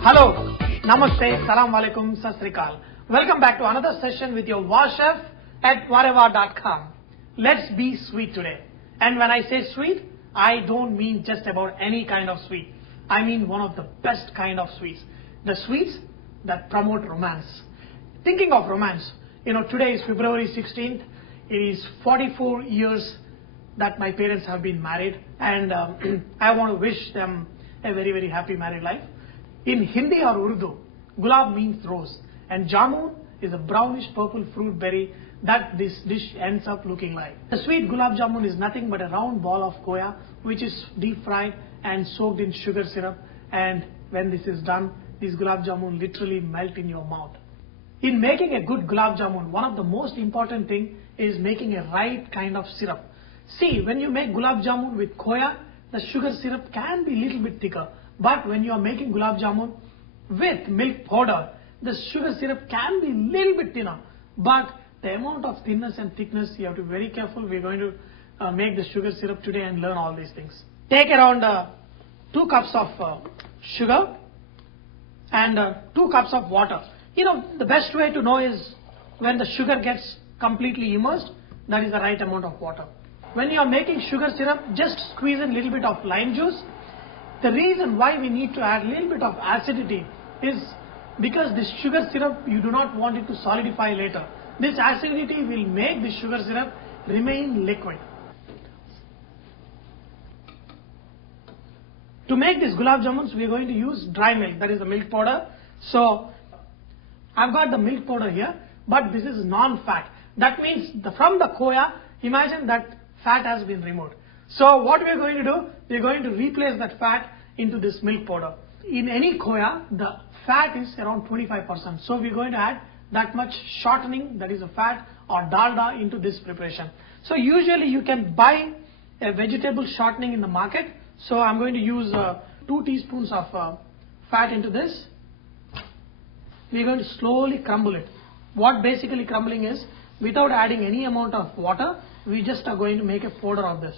Hello, Namaste, Salam Alaikum, Sat Sri Akal. Welcome back to another session with your Vahchef at VahRehVah.com. Let's be sweet today. And when I say sweet, I don't mean just about any kind of sweet. I mean one of the best kind of sweets. The sweets that promote romance. Thinking of romance, today is February 16th. It is 44 years that my parents have been married, and I want to wish them a very, very happy married life. In Hindi or Urdu, gulab means rose, and jamun is a brownish purple fruit berry that this dish ends up looking like. The sweet gulab jamun is nothing but a round ball of Khoya which is deep fried and soaked in sugar syrup, and when this is done, these gulab jamun literally melt in your mouth. In making a good gulab jamun, one of the most important thing is making a right kind of syrup. See, when you make gulab jamun with Khoya, the sugar syrup can be a little bit thicker. But when you are making gulab jamun with milk powder, the sugar syrup can be a little bit thinner. But the amount of thinness and thickness, you have to be very careful. We are going to make the sugar syrup today and learn all these things. Take around 2 cups of sugar and 2 cups of water. The best way to know is when the sugar gets completely immersed, that is the right amount of water. When you are making sugar syrup, just squeeze in a little bit of lime juice. The reason why we need to add a little bit of acidity is because this sugar syrup, you do not want it to solidify later. This acidity will make the sugar syrup remain liquid. To make these gulab jamuns, we are going to use dry milk, that is the milk powder. So, I've got the milk powder here, but this is non-fat. That means from the Khoya, imagine that fat has been removed. So what we are going to do, we are going to replace that fat into this milk powder. In any Khoya, the fat is around 25%. So we are going to add that much shortening, that is a fat, or dalda into this preparation. So usually you can buy a vegetable shortening in the market. So I'm going to use 2 teaspoons of fat into this. We are going to slowly crumble it. What basically crumbling is, without adding any amount of water, we just are going to make a powder of this.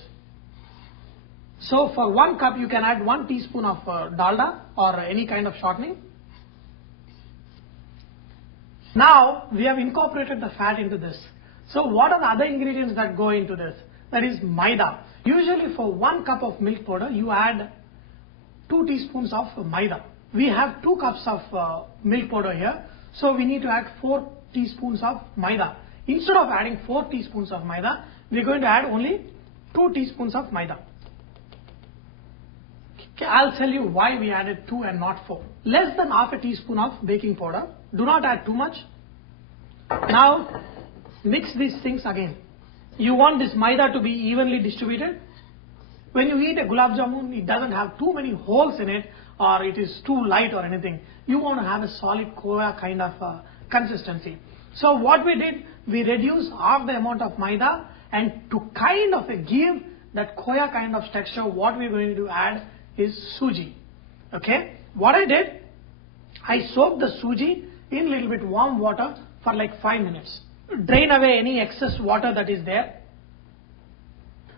So for 1 cup, you can add 1 teaspoon of dalda or any kind of shortening. Now we have incorporated the fat into this. So what are the other ingredients that go into this? That is maida. Usually for 1 cup of milk powder, you add 2 teaspoons of maida. We have 2 cups of milk powder here. So we need to add 4 teaspoons of maida. Instead of adding 4 teaspoons of maida, we are going to add only 2 teaspoons of maida. Okay, I'll tell you why we added 2 and not 4. Less than half a teaspoon of baking powder. Do not add too much. Now mix these things again. You want this maida to be evenly distributed. When you eat a gulab jamun, it doesn't have too many holes in it, or it is too light or anything. You want to have a solid Khoya kind of consistency. So what we did, we reduced half the amount of maida, and to kind of give that Khoya kind of texture, what we're going to add is sooji. Okay, what I did, I soaked the sooji in a little bit warm water for like 5 minutes. Drain away any excess water that is there.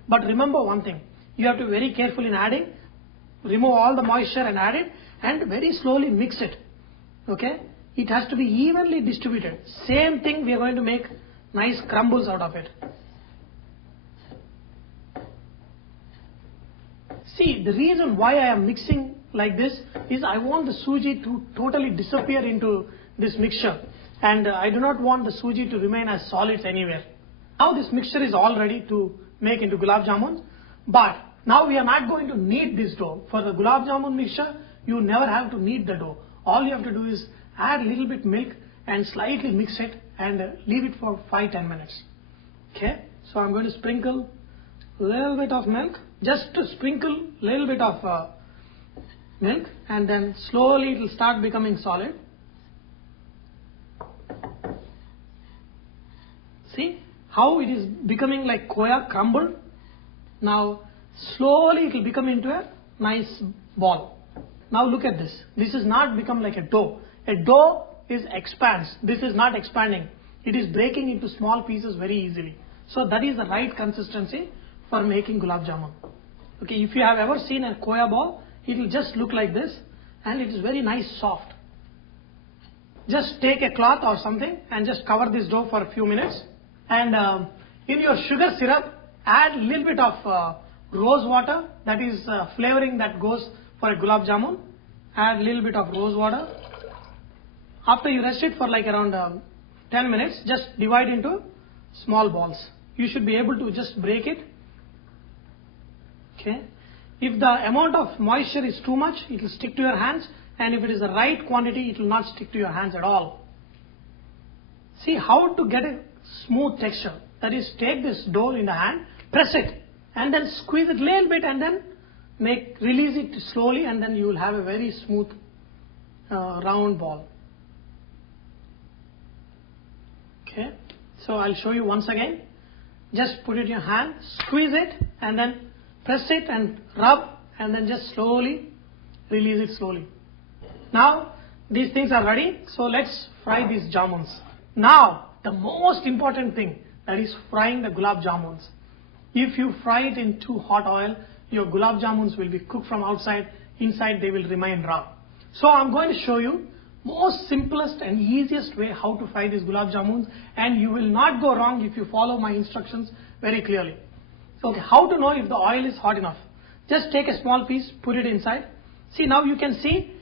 But remember one thing, you have to be very careful in adding. Remove all the moisture and add it, and very slowly mix it. Okay, it has to be evenly distributed. Same thing, we are going to make nice crumbles out of it. See, the reason why I am mixing like this is I want the sooji to totally disappear into this mixture, and I do not want the sooji to remain as solids anywhere. Now this mixture is all ready to make into gulab jamun, but now we are not going to knead this dough. For the gulab jamun mixture, you never have to knead the dough. All you have to do is add a little bit milk and slightly mix it and leave it for 5-10 minutes. Okay, so I'm going to sprinkle a little bit of milk, just to sprinkle a little bit of milk, and then slowly it will start becoming solid. See how it is becoming like Khoya crumbled. Now slowly it will become into a nice ball. Now look at this. This is not become like a dough. A dough expands. This is not expanding. It is breaking into small pieces very easily. So that is the right consistency for making gulab jamun. Okay, if you have ever seen a Khoya ball, it will just look like this and it is very nice soft. Just take a cloth or something and just cover this dough for a few minutes. And in your sugar syrup, add a little bit of rose water, that is flavoring that goes for a Gulab Jamun. Add a little bit of rose water. After you rest it for like around 10 minutes, just divide into small balls. You should be able to just break it. Okay. If the amount of moisture is too much, it will stick to your hands, and if it is the right quantity, it will not stick to your hands at all. See how to get a smooth texture. That is, take this dough in the hand, press it, and then squeeze it a little bit, and then release it slowly, and then you will have a very smooth round ball. Okay. So I'll show you once again. Just put it in your hand, squeeze it, and then press it and rub, and then just slowly release it slowly. Now these things are ready, so let's fry these jamuns. Now the most important thing, that is frying the Gulab Jamuns. If you fry it in too hot oil, your Gulab Jamuns will be cooked from outside, inside they will remain raw. So I'm going to show you most simplest and easiest way how to fry these Gulab Jamuns, and you will not go wrong if you follow my instructions very clearly. Okay, how to know if the oil is hot enough? Just take a small piece, put it inside. See, now you can see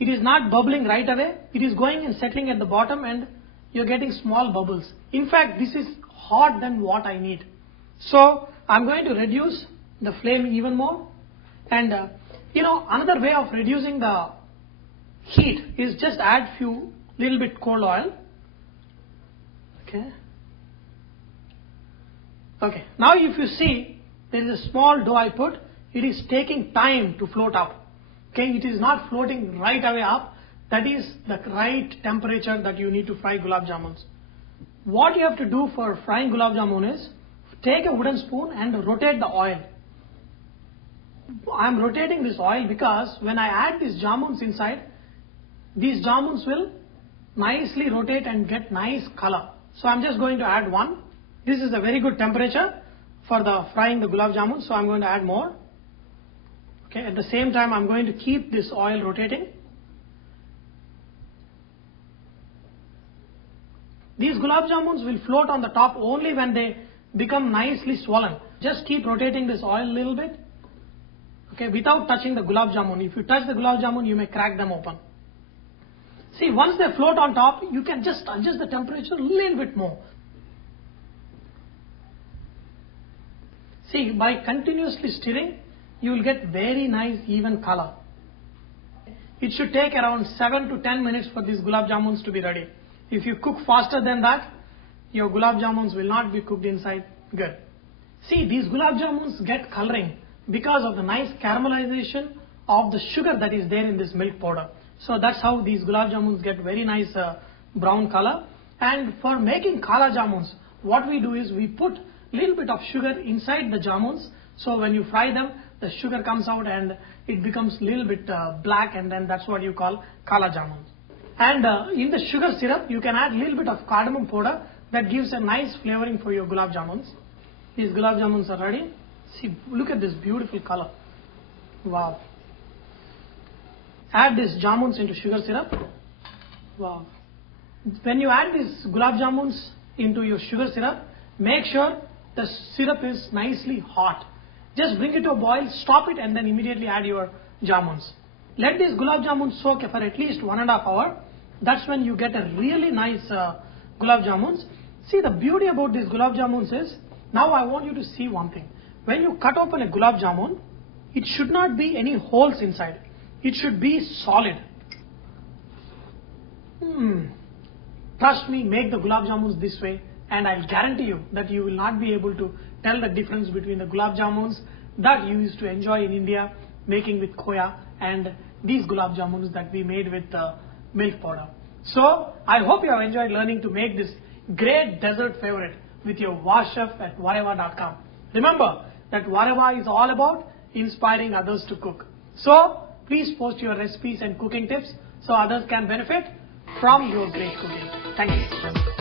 it is not bubbling right away. It is going and settling at the bottom, and you're getting small bubbles. In fact, this is hot than what I need. So I'm going to reduce the flame even more. And another way of reducing the heat is just add little bit cold oil. Okay, now if you see, there is a small dough I put, it is taking time to float up. Okay, it is not floating right away up. That is the right temperature that you need to fry Gulab Jamuns. What you have to do for frying Gulab Jamun is, take a wooden spoon and rotate the oil. I am rotating this oil because when I add these jamuns inside, these jamuns will nicely rotate and get nice color. So I'm just going to add one. This is a very good temperature for the frying the Gulab Jamun, so I'm going to add more. Okay, at the same time I'm going to keep this oil rotating. These Gulab Jamuns will float on the top only when they become nicely swollen. Just keep rotating this oil a little bit. Okay, without touching the Gulab Jamun. If you touch the Gulab Jamun, you may crack them open. See, once they float on top, you can just adjust the temperature a little bit more. See, by continuously stirring, you will get very nice even color. It should take around 7 to 10 minutes for these Gulab Jamuns to be ready. If you cook faster than that, your Gulab Jamuns will not be cooked inside good. See, these Gulab Jamuns get coloring because of the nice caramelization of the sugar that is there in this milk powder. So that's how these Gulab Jamuns get very nice brown color. And for making Kala Jamuns, what we do is we put little bit of sugar inside the jamuns. So when you fry them, the sugar comes out and it becomes little bit black, and then that's what you call Kala Jamuns. And in the sugar syrup, you can add little bit of cardamom powder that gives a nice flavoring for your Gulab Jamuns. These Gulab Jamuns are ready. See, look at this beautiful color. Wow. Add these jamuns into sugar syrup. Wow. When you add these Gulab Jamuns into your sugar syrup, make sure the syrup is nicely hot. Just bring it to a boil, stop it, and then immediately add your jamuns. Let these Gulab Jamuns soak for at least 1.5 hours. That's when you get a really nice Gulab Jamuns. See, the beauty about these Gulab Jamuns is, now I want you to see one thing. When you cut open a Gulab Jamun, it should not be any holes inside. It should be solid. Trust me, make the Gulab Jamuns this way, and I'll guarantee you that you will not be able to tell the difference between the Gulab Jamuns that you used to enjoy in India making with Khoya and these Gulab Jamuns that we made with milk powder. So I hope you have enjoyed learning to make this great dessert favorite with your Vahchef at VahRehVah.com. Remember that VahRehVah is all about inspiring others to cook. So please post your recipes and cooking tips so others can benefit from your great cooking. Thank you.